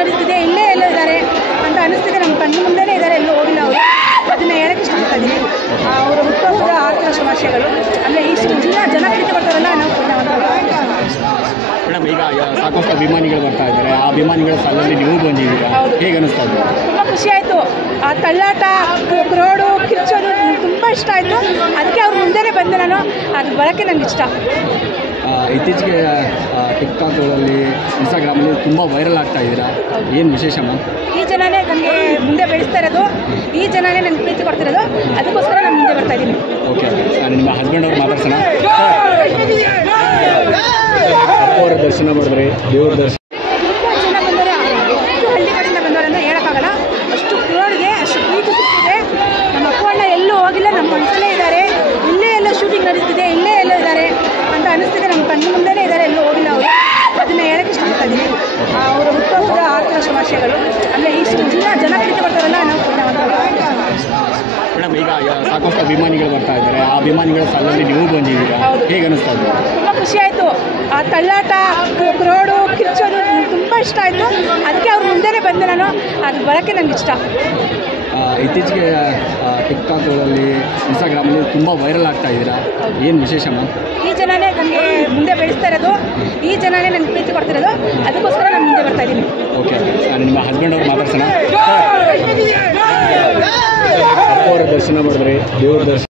ನಡೀತಿದೆ, ಇಲ್ಲೇ ಎಲ್ಲೋ ಇದ್ದಾರೆ ಅಂತ ಅನಿಸ್ತಿದೆ. ನಮ್ಮ ಕಣ್ಣು ಮುಂದೆನೇ ಇದ್ದಾರೆ, ಎಲ್ಲೂ ಹೋಗಿಲ್ಲ ಅವರು. ಅದನ್ನು ಹೇಳೋಕ್ಕೆ ಇಷ್ಟಪಡ್ತಾ ಇದ್ದೀನಿ. ಅವರು ಹುಟ್ಟುಹಬ್ಬದ ಆರ್ಥಿಕ ಶುಭಾಶಯಗಳು. ಅಂದರೆ ಇಷ್ಟು ಜನ ಪ್ರೀತಿ ಬರ್ತಾರಲ್ಲ, ನಾವು ಮೇಡಮ್, ಈಗ ಸಾಕಷ್ಟು ಅಭಿಮಾನಿಗಳು ಬರ್ತಾ ಇದ್ದಾರೆ. ಆ ಅಭಿಮಾನಿಗಳ ಸಾಲಲ್ಲಿ ನೀವು ಬಂದಿದ್ದೀರಾ, ಹೇಗೆ ಅನಿಸ್ತಾ ಇದೆ? ತುಂಬ ಖುಷಿ ಆಯಿತು. ಆ ತಳ್ಳಾಟ, ಕ್ರೌಡು, ಕಿರ್ಚೋದು ತುಂಬ ಇಷ್ಟ ಆಯಿತು. ಅದಕ್ಕೆ ಅವ್ರ ಮುಂದೆನೇ ಬಂದೆ ನಾನು. ಅದು ಬರೋಕ್ಕೆ ನನಗೆ ಇಷ್ಟ. ಇತ್ತೀಚೆಗೆ ಟಿಕ್ಟಾಕ್ಗಳಲ್ಲಿ, ಇನ್ಸ್ಟಾಗ್ರಾಮಲ್ಲಿ ತುಂಬ ವೈರಲ್ ಆಗ್ತಾ ಇದ್ದೀರಾ, ಏನು ವಿಶೇಷ ಮ್ಯಾಮ್? ಈ ಜನನೇ ನನಗೆ ಮುಂದೆ ಬೆಳೆಸ್ತಾ ಇರೋದು, ಈ ಜನನೇ ನನಗೆ ಪ್ರೀತಿ ಕೊಡ್ತಿರೋದು. ಅದಕ್ಕೋಸ್ಕರ ನಾನು ಮುಂದೆ ಬರ್ತಾ ಇದ್ದೀನಿ. ಓಕೆ, ನಿಮ್ಮ ಹಸ್ಬೆಂಡ್ ಅವ್ರು ಮಾತಾಡ್ಸೋಣ. ಅವರ ದರ್ಶನ ಮಾಡಿದ್ರಿ, ದೇವ್ರ ದರ್ಶನ. ತುಂಬ ಜನ ಬಂದವರೆ, ಅಷ್ಟು ಹಳ್ಳಿ ಕಡೆಯಿಂದ ಬಂದವರು ಅಂತ ಹೇಳೋಕ್ಕಾಗಲ್ಲ. ಅಷ್ಟು ಕ್ರೌಡ್ಗೆ ಅಷ್ಟು ಪ್ರೀತಿ ಸಿಗ್ತಿದೆ. ನಮ್ಮ ಅಪ್ಪ ಅಣ್ಣ ಎಲ್ಲೂ ಹೋಗಿಲ್ಲ, ನಮ್ಮ ಮನಸ್ಸಲ್ಲೇ ಇದ್ದಾರೆ. ಇಲ್ಲೇ ಎಲ್ಲೋ ಶೂಟಿಂಗ್ ನಡೀತಿದೆ, ಇಲ್ಲೇ ಎಲ್ಲೋ ಇದ್ದಾರೆ ಅಂತ ಅನಿಸ್ತಿದೆ. ನಮ್ಮ ಕಣ್ಣು ಮುಂದೆನೇ ಇದ್ದಾರೆ, ಎಲ್ಲೂ ಹೋಗಿಲ್ಲ ಅವರು. ಅದನ್ನು ಹೇಳೋಕ್ಕೆ ಇಷ್ಟಪಡ್ತಾ ಇದ್ದೀನಿ. ಅವರು ಹುಟ್ಟುಹಬ್ಬದ ಆರ್ಥಿಕ ಶುಭಾಶಯಗಳು. ಅಂದರೆ ಇಷ್ಟು ಜನ ಪ್ರೀತಿ ಬರ್ತಾರಲ್ಲ, ನಾವು ಮೇಡಮ್, ಈಗ ಸಾಕಷ್ಟು ಅಭಿಮಾನಿಗಳು ಬರ್ತಾ ಇದ್ದಾರೆ. ಆ ಅಭಿಮಾನಿಗಳ ಸಾಲಲ್ಲಿ ನೀವು ಬಂದಿದ್ದೀರಾ, ಹೇಗೆ ಅನಿಸ್ತಾ ಇದೆ? ತುಂಬ ಖುಷಿ ಆಯಿತು. ಆ ತಳ್ಳಾಟ, ಕ್ರೌಡು, ಕಿರ್ಚೋದು ತುಂಬ ಇಷ್ಟ ಆಯಿತು. ಅದಕ್ಕೆ ಅವ್ರ ಮುಂದೆನೇ ಬಂದೆ ನಾನು. ಅದು ಬರೋಕ್ಕೆ ನನಗೆ ಇಷ್ಟ. ಇತ್ತೀಚೆಗೆ ಟಿಕ್ಟಾಕ್ಗಳಲ್ಲಿ, ಇನ್ಸ್ಟಾಗ್ರಾಮಲ್ಲಿ ತುಂಬ ವೈರಲ್ ಆಗ್ತಾ ಇದ್ದೀರಾ, ಏನು ವಿಶೇಷ ಮ್ಯಾಮ್? ಈ ಜನನೇ ನನಗೆ ಮುಂದೆ ಬೆಳೆಸ್ತಾ ಇರೋದು, ಈ ಜನನೇ ನನಗೆ ಪ್ರೀತಿ ಕೊಡ್ತಿರೋದು. ಅದಕ್ಕೋಸ್ಕರ ನಾನು ಮುಂದೆ ಬರ್ತಾ ಇದ್ದೀನಿ. ಓಕೆ, ನಿಮ್ಮ ಹಸ್ಬೆಂಡ್ ಅವ್ರು ಮಾತಾಡ್ಸೋಣ. ಅವರ ದರ್ಶನ ಮಾಡಿದ್ರಿ, ದೇವ್ರ ದರ್ಶನ.